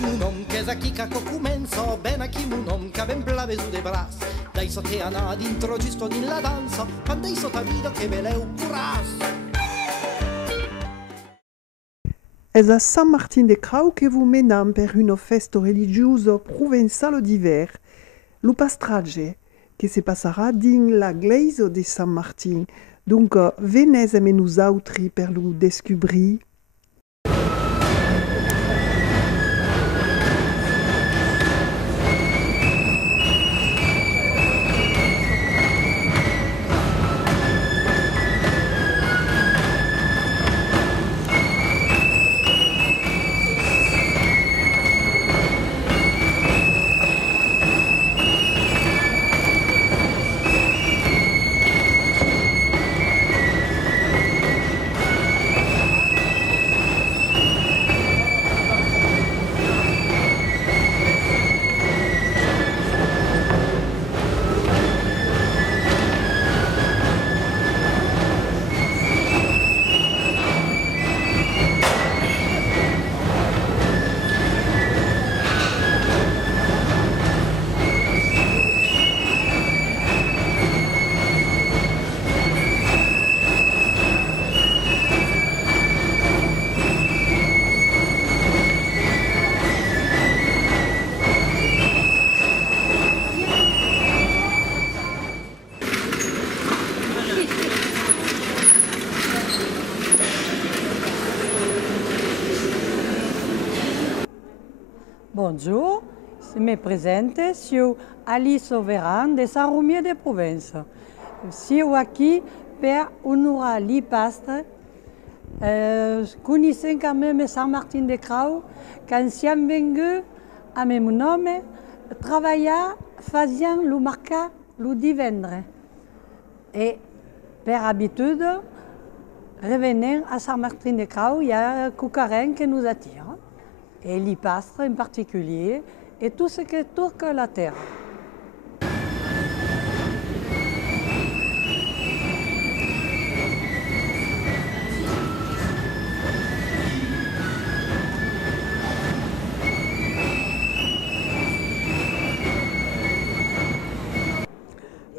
qui mon nom, qu'est-ce qui commence, ben qui mon nom, che ben plave su de bras. Dai soteana dentro giusto din la danza, quando hai sotto video che veleu curas. Es a San Martin de Crau che vous menam per une festa religiosa provenzale d'hiver, lo pastrage, che se passarà din la gleisa de San Martin. Donc, venez avec nous autri per lo descubrir. Bonjour, je me présente, je suis Alice Auveran de Saint-Romier de Provence. Je suis ici pour honorer les pastres. Connaissant quand même Saint-Martin de Crau, quand je suis venu à mon nom, travailler, faisant le marquage le divendre. Et par habitude, revenir à Saint-Martin de Crau, il y a un coucarin qui nous attire. Et les pastres en particulier, et tout ce qui tourne la terre.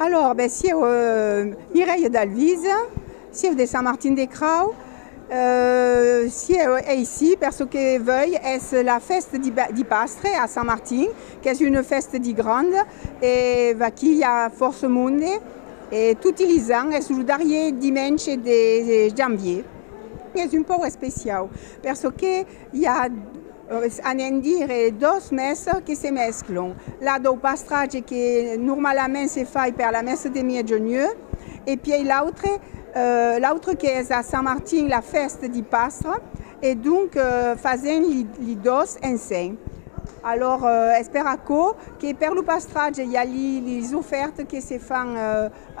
Alors, c'est Mireille d'Alvise, chef de Saint-Martin de Crau. Si est ici parce que veuille est la fête di Pastre à Saint-Martin, qui est une fête di grande et qui y a force monde et tout les ans est le dernier dimanche de janvier. C'est un peu spécial parce que y a à dire deux messes qui se mesclent. Là, le pastrage qui normalement se fait par la messe de mi-giugno et puis l'autre qui est à Saint-Martin, la fête du pastre, et donc faisant les dos ensemble. Alors, espère que per le pastrage, il y a les offertes qui se font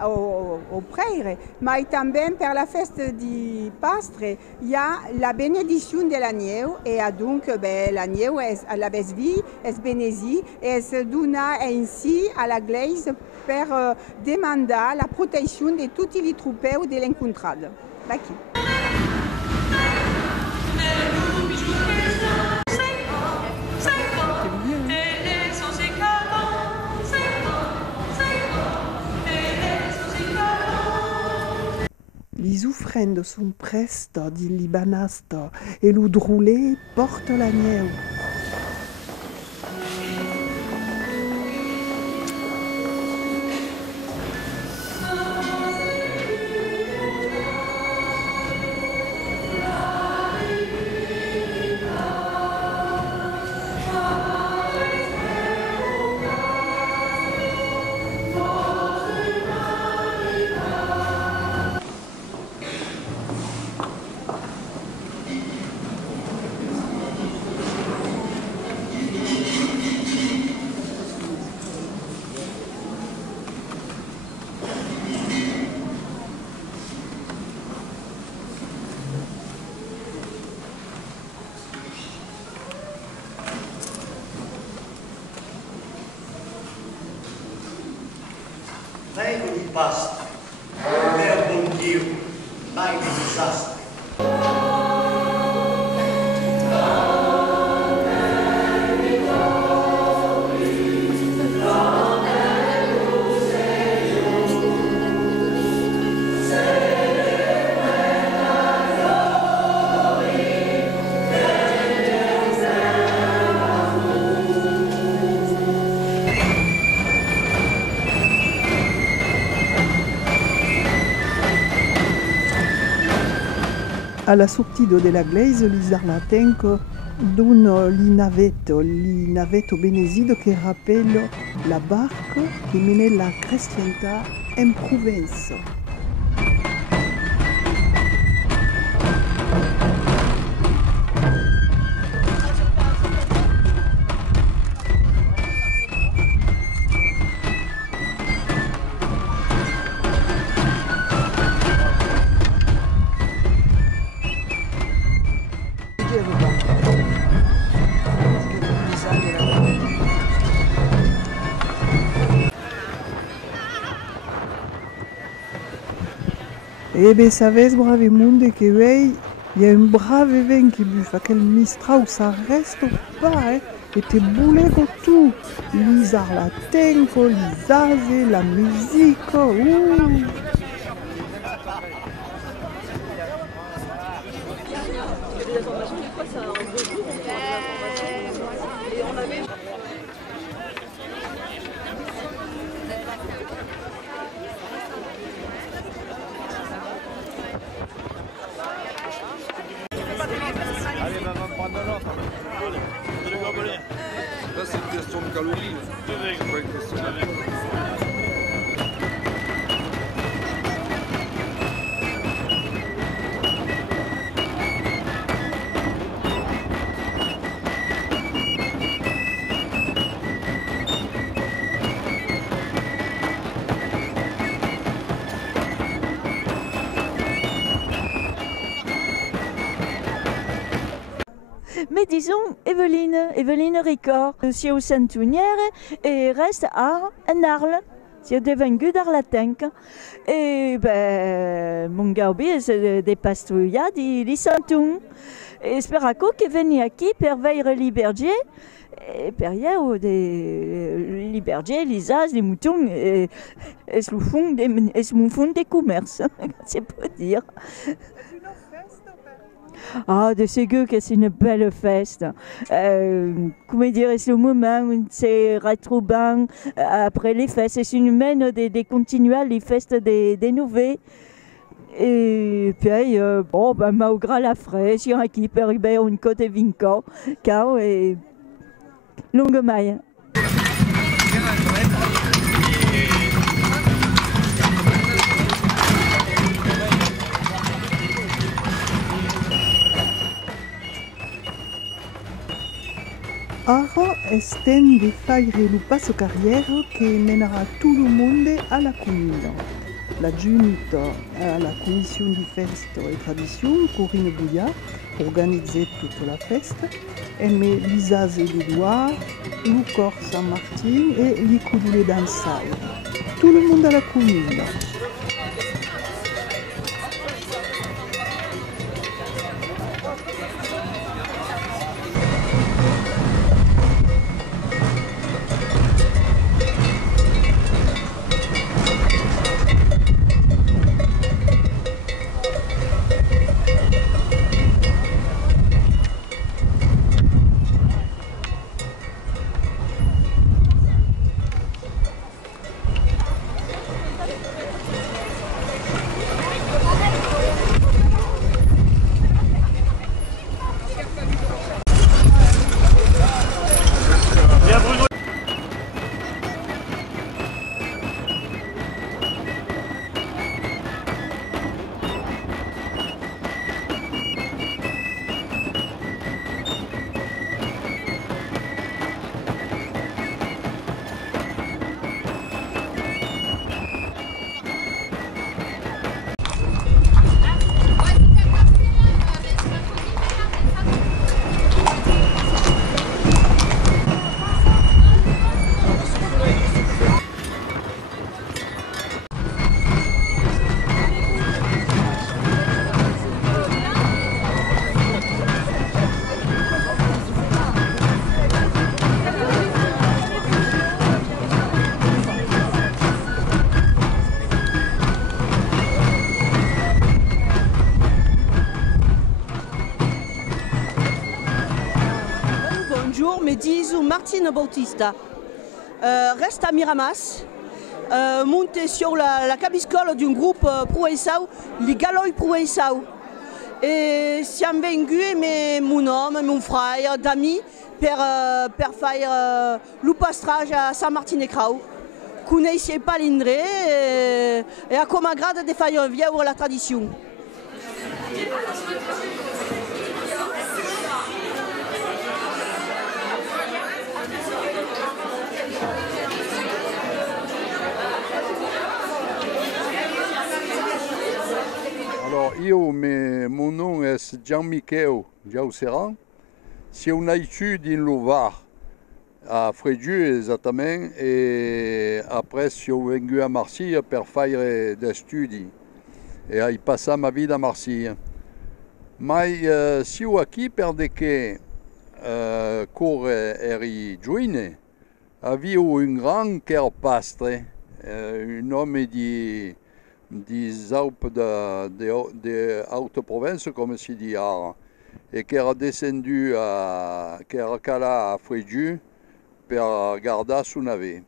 au prêtre, mais aussi per la fête du pastre, il y a la bénédiction de l'agneau, et donc l'agneau, la vie, est bénézi, et se donne ainsi à l'église pour demander la protection de tous les troupeaux de l'encontrade. Les offrandes sont prestes dit libanastes et le drôlé porte l'agneau. Vengo di pasta, per buon Dio, mai di disastri. Alla sortita della Glaise l'Isarlatenco d'un linavetto benesido che rappelle la barca che mena la cristianità in Provence. E beh, savez, brave monde, che il y a un brave vin qui buffa, quel mistrau, ça reste pas, et te boulego tout, l'Isarlatenco, l'Isase, la musique, ouh. Là, c'est une question de calories. C'est pas une question de... Mais disons, Evelyne Ricard, c'est au Saint-Tounière et reste à Arles. C'est devenu d'Arlatenc. Et ben, mon gaubi, c'est des pastouillas di Saint-Toun. Et speraco che veni aquí per veire libergier. Et perrière, des libergiers, les as, les moutons, et font des commerces. C'est pas dire. Ah, de ségur que c'est une belle fête. Comment dire, c'est le moment où c'est retrouvant après les fêtes. C'est une mène des continuels, les fêtes des nouvelles. Et puis, bon, ben, malgré la fraîche, il y a qui peut arriver une côte de vinco, car et longue maille. Ara esten de faire le passo carrière che menerà tout le monde alla commune. La giunta alla commissione di festa e tradizione, Corinne Bouillard, organizzait toute la festa, e me l'Isaz et l'Edouard, le Cor Saint-Martin et l'Icoudule d'Ansai. Tout le monde à la commune. Disons Martine Bautista, reste à Miramas, monté sur la cabiscole d'un groupe provençal, les Galois provençaux. Et siamo venuti mon homme, mon frère, d'amis per fare lo pastrage a San Martin de Crau. Conosce pas l'indre e a come agrada de fare vivere la tradition. Alors, mon nom est Jean-Michel Jauseran. Siamo nasciuti in Lovar, a Fréjus esattamente, e après siamo venuti a Marsiglia per fare dei studi e ho passato la vita a Marsiglia. Ma siamo qui perché eri giovane, avevo un grande che era pastre, un uomo di Alpes de Haute-Provence, come si dice, e che era descendu che era calé a Fréjus per guardare su nave.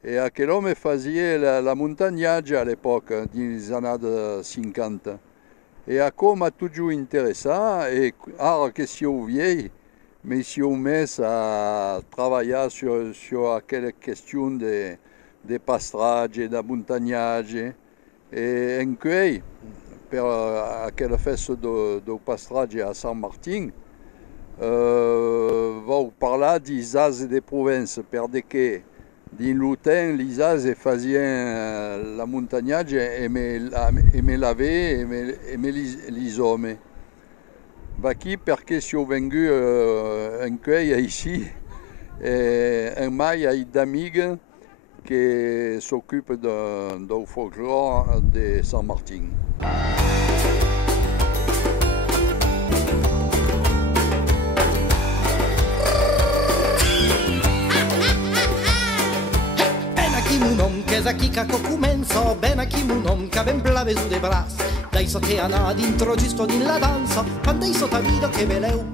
E quell'uomo faceva la montagnage all'epoca, negli anni 50. E a come tutto interessato, e ora che siamo vecchi, mi sono messo a lavorare su quelle questioni di pastrage, di montagnage. E in cui, per quella festa do pastrage a San Martin, vou parlare di Isase de Provence, perché in Lutin gli Isase facevano la montagnage e me lavavano e me li uomini. Va qui perché sono venuti in cui ici, e ormai ho d'amici che si occupano del folklore di San Martin. Kimunom, che sa chi caco comenzo, ben a kimunom, che ben plave su de bras. Dai soteana dintro giusto din la danza, quando hai sotavido che veleu